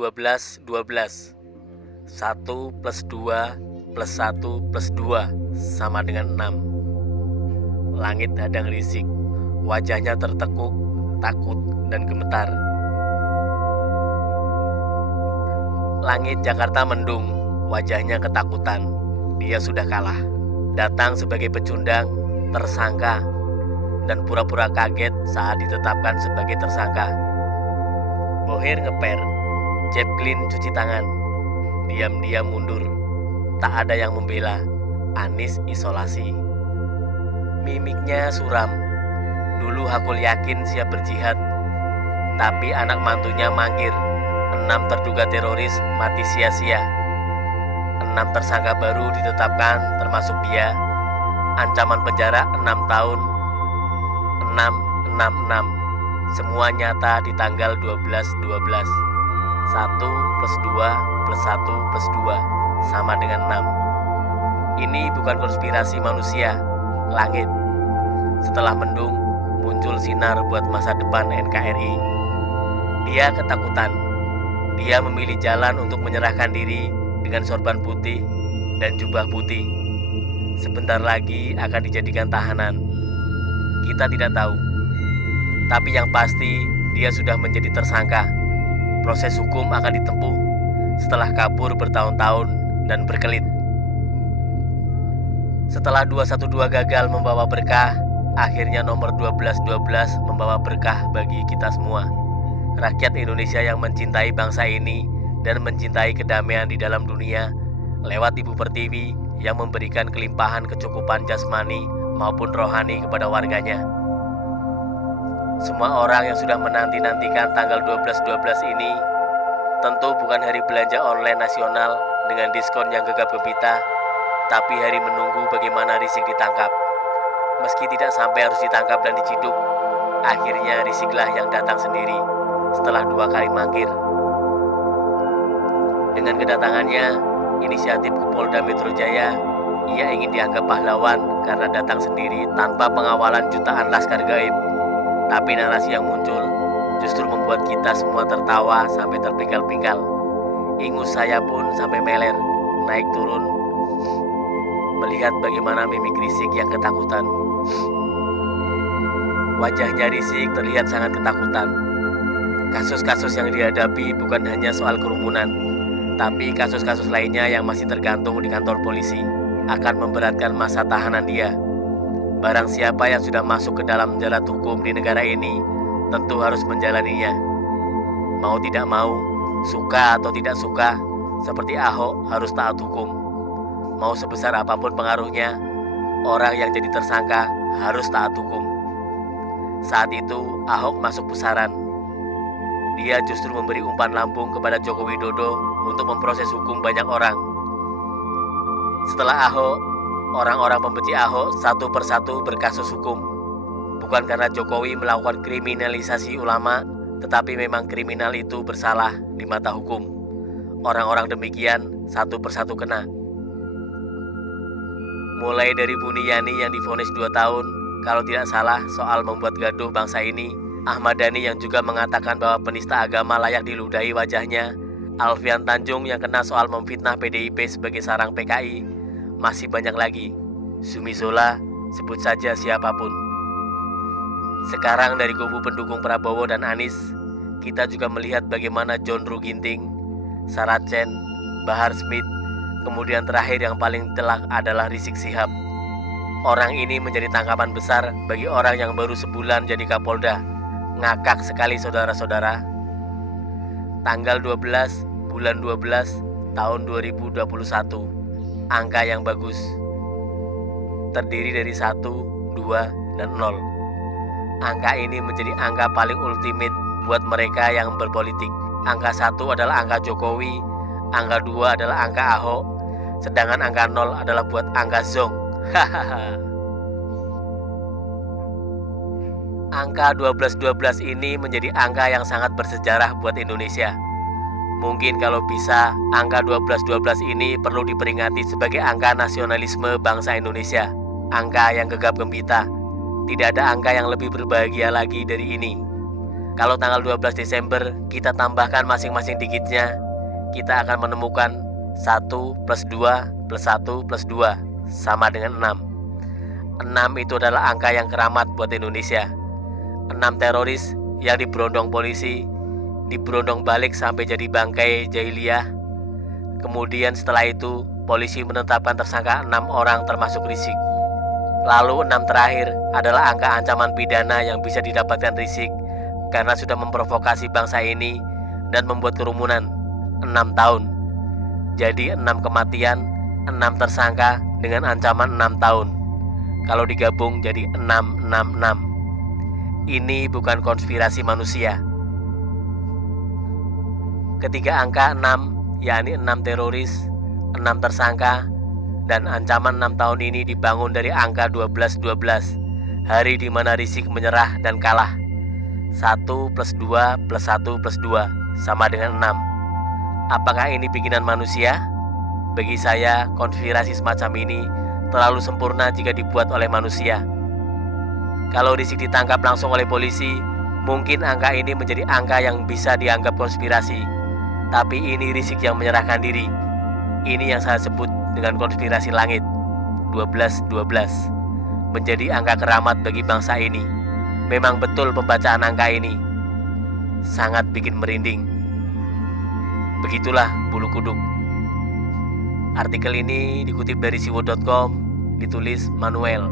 12, 12. 1 plus 2 plus 1 plus 2 sama dengan 6. Langit hadang risik, wajahnya tertekuk, takut dan gemetar. Langit Jakarta mendung, wajahnya ketakutan. Dia sudah kalah. Datang sebagai pecundang, tersangka, dan pura-pura kaget saat ditetapkan sebagai tersangka. Bohir ngeper, Jeplin cuci tangan, diam-diam mundur. Tak ada yang membela. Anies isolasi. Mimiknya suram. Dulu Hakul yakin siap berjihad, tapi anak mantunya mangkir. 6 terduga teroris mati sia-sia. 6 tersangka baru ditetapkan termasuk dia. Ancaman penjara 6 tahun. 6. Semua nyata di tanggal 12/12. 1 plus 2 plus 1 plus 2 sama dengan 6. Ini bukan konspirasi manusia, langit. Setelah mendung, muncul sinar buat masa depan NKRI. Dia ketakutan. Dia memilih jalan untuk menyerahkan diri dengan sorban putih dan jubah putih. Sebentar lagi akan dijadikan tahanan. Kita tidak tahu. Tapi yang pasti, dia sudah menjadi tersangka. Proses hukum akan ditempuh setelah kabur bertahun-tahun dan berkelit. Setelah 212 gagal membawa berkah, akhirnya nomor 12/12 membawa berkah bagi kita semua. Rakyat Indonesia yang mencintai bangsa ini dan mencintai kedamaian di dalam dunia lewat Ibu Pertiwi yang memberikan kelimpahan kecukupan jasmani maupun rohani kepada warganya. Semua orang yang sudah menanti-nantikan tanggal 12/12 ini tentu bukan hari belanja online nasional dengan diskon yang gegap gempita, tapi hari menunggu bagaimana Rizik ditangkap. Meski tidak sampai harus ditangkap dan diciduk, akhirnya Riziklah yang datang sendiri setelah 2 kali mangkir. Dengan kedatangannya, inisiatif ke Polda Metro Jaya, ia ingin dianggap pahlawan karena datang sendiri tanpa pengawalan jutaan laskar gaib. Tapi narasi yang muncul justru membuat kita semua tertawa sampai terpinggal-pinggal. Ingus saya pun sampai meler, naik turun, melihat bagaimana mimik Rizik yang ketakutan. Wajahnya Rizik terlihat sangat ketakutan. Kasus-kasus yang dihadapi bukan hanya soal kerumunan, tapi kasus-kasus lainnya yang masih tergantung di kantor polisi akan memberatkan masa tahanan dia. Barang siapa yang sudah masuk ke dalam jerat hukum di negara ini tentu harus menjalaninya. Mau tidak mau, suka atau tidak suka, seperti Ahok harus taat hukum. Mau sebesar apapun pengaruhnya, orang yang jadi tersangka harus taat hukum. Saat itu Ahok masuk pusaran. Dia justru memberi umpan lambung kepada Joko Widodo untuk memproses hukum banyak orang. Setelah Ahok, orang-orang pembenci Ahok satu persatu berkasus hukum. Bukan karena Jokowi melakukan kriminalisasi ulama, tetapi memang kriminal itu bersalah di mata hukum. Orang-orang demikian satu persatu kena. Mulai dari Buniyani yang divonis 2 tahun, kalau tidak salah soal membuat gaduh bangsa ini, Ahmad Dhani yang juga mengatakan bahwa penista agama layak diludahi wajahnya, Alfian Tanjung yang kena soal memfitnah PDIP sebagai sarang PKI, masih banyak lagi. Zumi Zola, sebut saja siapapun. Sekarang dari kubu pendukung Prabowo dan Anies, kita juga melihat bagaimana John Ruh Ginting, Saracen, Bahar Smith, kemudian terakhir yang paling telak adalah Rizik Sihab. Orang ini menjadi tangkapan besar bagi orang yang baru sebulan jadi Kapolda. Ngakak sekali saudara-saudara. Tanggal 12 bulan 12 tahun 2021. Angka yang bagus. Terdiri dari 1, 2, dan 0. Angka ini menjadi angka paling ultimate buat mereka yang berpolitik. Angka 1 adalah angka Jokowi, angka 2 adalah angka Ahok, sedangkan angka 0 adalah buat angka Zong. Angka 12/12 ini menjadi angka yang sangat bersejarah buat Indonesia. Mungkin kalau bisa, angka 12/12 ini perlu diperingati sebagai angka nasionalisme bangsa Indonesia. Angka yang gegap gempita. Tidak ada angka yang lebih berbahagia lagi dari ini. Kalau tanggal 12 Desember kita tambahkan masing-masing digitnya, kita akan menemukan 1 plus 2 plus 1 plus 2 sama dengan 6. 6 itu adalah angka yang keramat buat Indonesia. 6 teroris yang diberondong polisi, diberondong balik sampai jadi bangkai jahiliyah. Kemudian setelah itu polisi menetapkan tersangka 6 orang termasuk Rizik. Lalu 6 terakhir adalah angka ancaman pidana yang bisa didapatkan Rizik karena sudah memprovokasi bangsa ini dan membuat kerumunan, 6 tahun. Jadi 6 kematian, 6 tersangka dengan ancaman 6 tahun. Kalau digabung jadi 666. Ini bukan konspirasi manusia. Ketiga angka 6, yakni 6 teroris, 6 tersangka, dan ancaman 6 tahun ini dibangun dari angka 12-12, hari di mana Rizik menyerah dan kalah. 1 plus 2 plus 1 plus 2 sama dengan 6. Apakah ini bikinan manusia? Bagi saya, konspirasi semacam ini terlalu sempurna jika dibuat oleh manusia. Kalau Rizik ditangkap langsung oleh polisi, mungkin angka ini menjadi angka yang bisa dianggap konspirasi. Tapi ini Rizik yang menyerahkan diri. Ini yang saya sebut dengan konspirasi langit. 12-12 menjadi angka keramat bagi bangsa ini. Memang betul pembacaan angka ini sangat bikin merinding. Begitulah bulu kuduk. Artikel ini dikutip dari siwo.com, ditulis Manuel.